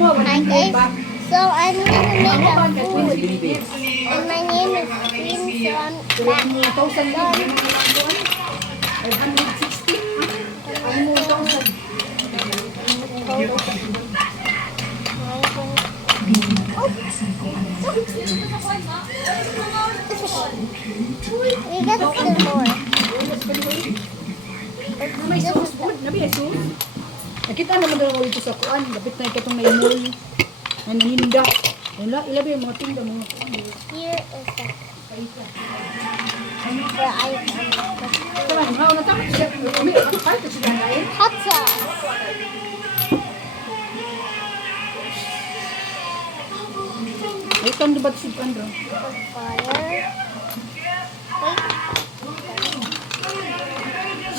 Hi guys, so I'm gonna make a food, and my name is Queen, so I'm back. We got still more. May sauce food, nabi ay sauce. Nakita naman daw ako ito sa kuan, lapit na ikatong na imol. Ay naninda. Wala, ilabi ang mga tinda mga kuan. Here is the item. Tara, mga na tapos siya. Umi, ano kahit siya dahil? Hot sauce. Ay kan dibat si Andro. Fire.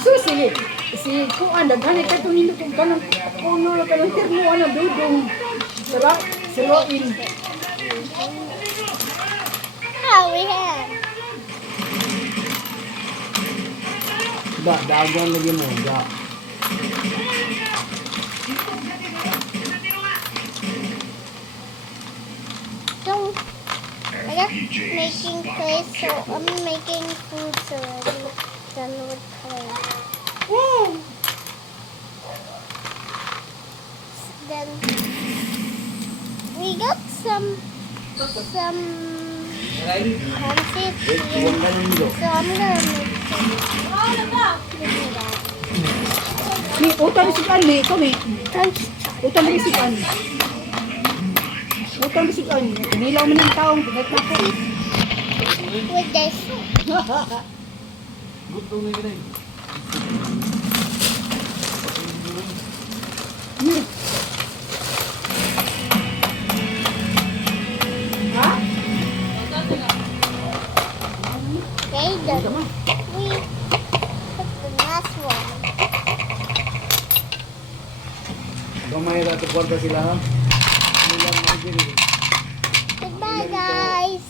So si kuan daghan kay tong nindot kung kanang puno na kanang terno ana dudong. Diba? Siroin. Oh, we have. Ba, dagan lagi mo. Da. So, I got making clay, so I'm making foods already. Done with clay. Then we got some concrete here. So I'm gonna make some. Give me that. Ni utan si kan ni kami. Utan ni si kan. Utan ni si kan. Nilaw man ang taong kahit na ko. With this. Gusto mo gani. Ha? Okay, then we put the last one. Gamay ra to kwarta sila ha. Nilang mga diri. Goodbye, guys.